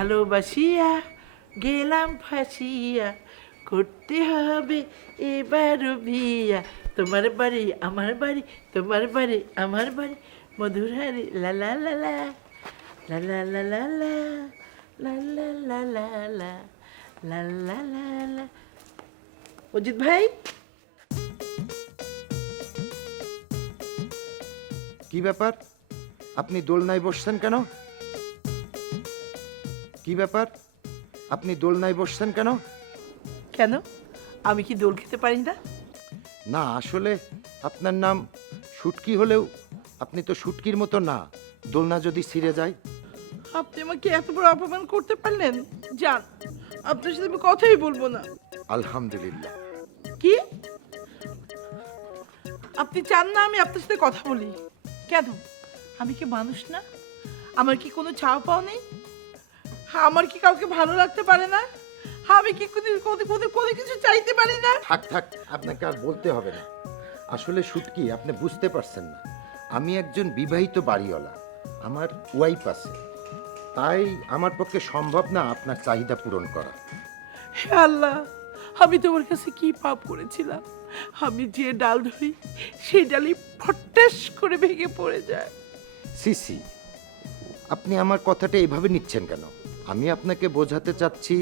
ভালোবাসিয়া গেলাম ফাঁসিয়া, করতে হবে এবারও বিয়া। তোমার বাড়ি আমার বাড়ি, তোমার বাড়ি আমার বাড়ি, মধুর হারি লা লা লা লা লা লা লা লা লা লা লা লা লা লা লা লা লা লা। অজিত ভাই, কি ব্যাপার? আপনি দোলনায় বসছেন কেন? কি ব্যাপার? আপনি দোলনায় বসছেন কেন? কেন আমি কি দোল খেতে পারি না? না, আসলে আপনার নাম শুটকি হলেও আপনি তো শুটকির মতো না। দোলনা যদি ছিঁড়ে যায়? আপনি আমাকে এত বড় অপমান করতে পারলেন? যান, আপনার সাথে আমি কথাই বলবো না। আলহামদুলিল্লাহ। কি আপনি চান না আমি আপনার সাথে কথা বলি? কেন, আমি কি মানুষ না? আমার কি কোনো চাওয়া পাওয়া নেই? আমার কি কাউকে ভালো লাগতে পারে না? আমি কি কোনো কিছু চাইতে পারি না? থাক থাক, আপনাকে আর বলতে হবে না। আসলে শুটকি, আপনি বুঝতে পারছেন না। আমি একজন বিবাহিত বাড়িওয়ালা, আমার ওয়াইফ আছে, তাই আমার পক্ষে সম্ভব না আপনার চাহিদা পূরণ করা। হে আল্লাহ, আমি তোমার কাছে কি পাপ করেছিলাম? আমি যে ডাল ধরি সেই ডালই ফটাস করে ভেঙে পড়ে যায়। সিসি, আপনি আমার কথাটা এভাবে নিচ্ছেন কেন? আমি আপনাকে বোঝাতে চাচ্ছি